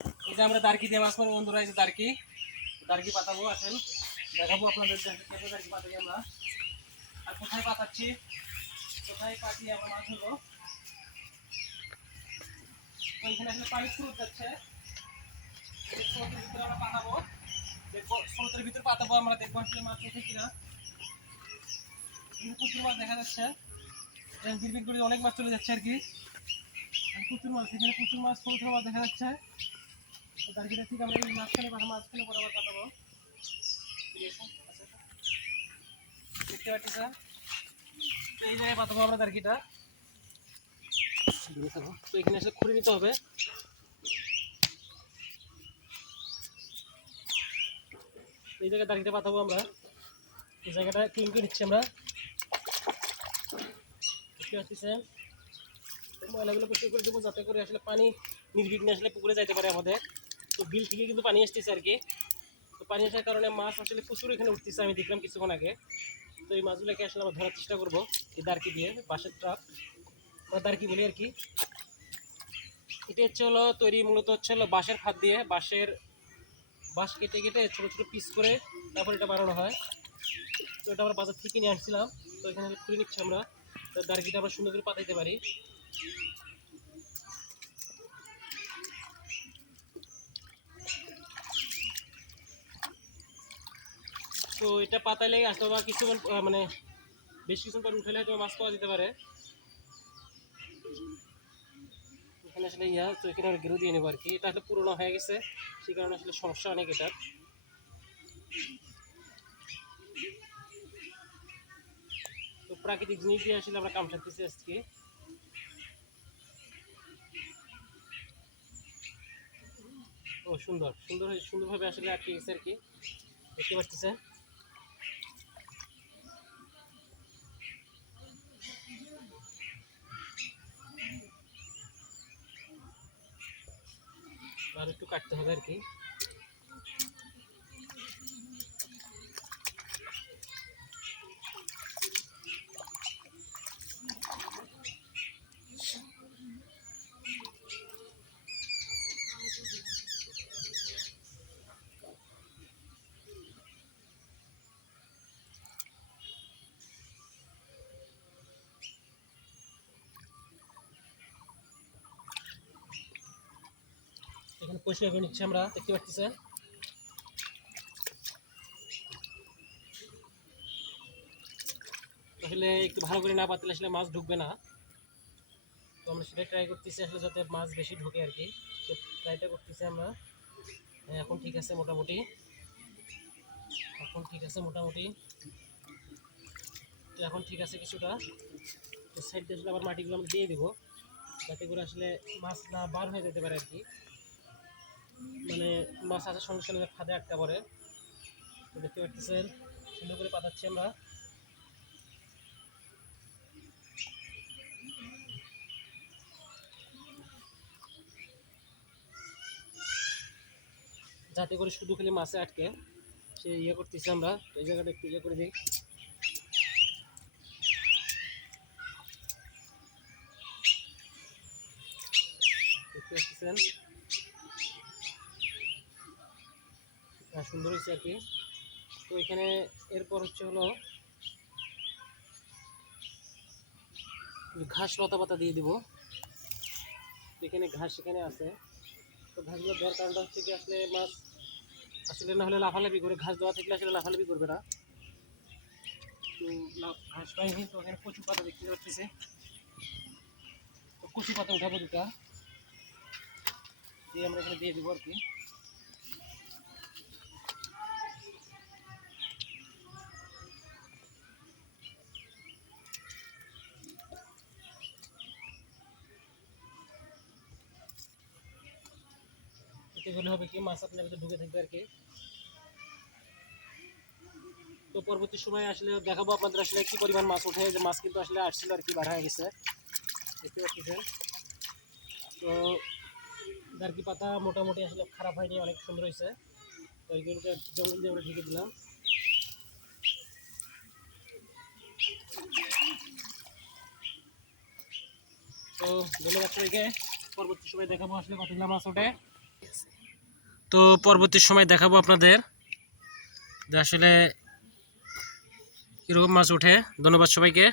এই যে আমরা দারকি দিয়ে মাছ মারবো বন্ধুরা, এই যে দারকি পাতাবো, আসেন দেখাবো আপনাদের দারকি পাতাই আমরা। আর কোথায় পাতাচ্ছি, কোথায় পাতিয়ে আমরা মাছ ধরবো, ওইখানে আসলে পানি স্রোত যাচ্ছে, স্রোতের ভিতরে আমরা পাতাবো, দেখবো স্রোতের ভিতরে পাতাবো আমরা, দেখবো আসলে মাছ উঠে কিনা। প্রচুর মাছ দেখা যাচ্ছে, বিড়বিড় করে অনেক মাছ চলে যাচ্ছে আর কি, প্রচুর মাছ, এখানে প্রচুর মাছ, ছোট ছোট মাছ দেখা যাচ্ছে। দারকিটা ঠিক আমরা এই মাঝখানে বরাবর পাতাবো, দেখতে পাচ্ছি স্যার। তো এই জায়গায় পাতাবো আমরা দারকিটা, তো এখানে এসে খুঁড়ে নিতে হবে। এই জায়গায় দারকিটা পাতাবো আমরা, এই জায়গাটা ক্লিন করে নিচ্ছি আমরা, দেখতে পাচ্ছি স্যার। ময়লাগুলো পরিষ্কার করে দেবো যাতে করে আসলে পানি নির্বিঘ্নে আসলে পুকুরে যাইতে পারে আমাদের। তো বিল থেকে কিন্তু পানি আসতেছে আর কি, তো পানি আসার কারণে মাছ আসলে প্রচুর এখানে উঠতেছে, আমি দেখলাম কিছুক্ষণ আগে। তো এই মাছগুলোকে আসলে আমরা ধরার চেষ্টা করবো এই দারকি দিয়ে, বাঁশের ট্রাপ বা দারকি বলি আর কি। এটা হচ্ছে হলো তৈরি মূলত হচ্ছে হলো বাঁশের খাদ দিয়ে, বাঁশ কেটে কেটে ছোটো ছোটো পিস করে তারপর এটা বানানো হয়। তো এটা আমরা বাজার থেকে নিয়ে আসছিলাম, তো এখানে খুলে নিচ্ছি আমরা, তো দারকিটা আমরা সুন্দর করে পাতাইতে পারি। তো এটা পাতাইলে আসলে বা কিছুক্ষণ মানে বেশ কিছুক্ষণ পর উঠালে হয়তো মাছ পাওয়া যেতে পারে। এখানে আসলে তো এখানে আমরা গেরু দিয়ে নেবো আর কি, এটা আসলে পুরোনো হয়ে গেছে, সেই কারণে আসলে সমস্যা অনেক এটার। তো প্রাকৃতিক জিনিস দিয়ে আসলে আমরা কাম সারতেছি আজকে। ও সুন্দরভাবে আসলে আটকে গেছে আর কি, দেখতে পাচ্ছেন। আর একটু কাটতে হবে আর কি। এখানে পরিষ্কার করে নিচ্ছি আমরা, দেখতে পাচ্ছেন। আসলে একটু ভালো করে না পাতলে আসলে মাছ ঢুকবে না, তো আমরা সেটাই ট্রাই করতেছি আসলে যাতে মাছ বেশি ঢুকে আর কি, তো ট্রাইটা করতেছি আমরা। এখন ঠিক আছে মোটামুটি, এখন ঠিক আছে মোটামুটি, তো এখন ঠিক আছে কিছুটা। তো সাইড দিয়ে আসলে আবার মাটিগুলো আমরা দিয়ে দেবো যাতে করে আসলে মাছ না বার হয়ে যেতে পারে আর কি, মানে মাছ আসার সঙ্গে সঙ্গে ফাঁদে আটকা পড়ে। তো দেখতে পাচ্ছেন সুন্দর করে পাতাচ্ছি আমরা। যাতে করে শুধু খালি মাছে আটকে সে ইয়ে করতেছি আমরা, এই জায়গাটা একটু ইয়ে করে দিই। দেখতে পাচ্ছেন সুন্দর হয়েছে আর কি। তো এখানে এরপর হচ্ছে হলো ঘাস লতা পাতা দিয়ে দিব, এখানে ঘাস এখানে আছে। তো ঘাসগুলো দেওয়ার কারণটা হচ্ছে কি আসলে মাছ আসলে না হলে লাফালাফি করে, ঘাস দেওয়া থাকলে আসলে লাফালাফি করবে না। তো ঘাস পাইনি, তো এখানে কচু পাতা দেখতে পাচ্ছি, তো কচু পাতা উঠাবো দুটা দিয়ে আমরা এখানে দিয়ে দেবো আর কি। এতে হলে হবে কি মাছ আপনার ভিতরে ঢুকে থাকবে আর কি। তো পরবর্তী সময় আসলে দেখাবো আপনাদের আসলে কি পরিমাণ মাছ ওঠে, যে মাছ কিন্তু আসলে আসছিল আর কি, বার হয়ে গেছে দেখতে পাচ্ছেন। তো দারকি পাতা মোটামুটি আসলে খারাপ হয়নি, অনেক সুন্দর হয়েছে। তো এইগুলোকে জঙ্গল দিয়ে আমরা ঢেকে দিলাম। তো ধন্যবাদ সবাইকে, পরবর্তী সময় দেখাবো আসলে কতগুলো মাছ ওঠে। তো পরবর্তী সময় দেখাবো আপনাদের যে আসলে কীরকম মাছ ওঠে। ধন্যবাদ সবাইকে।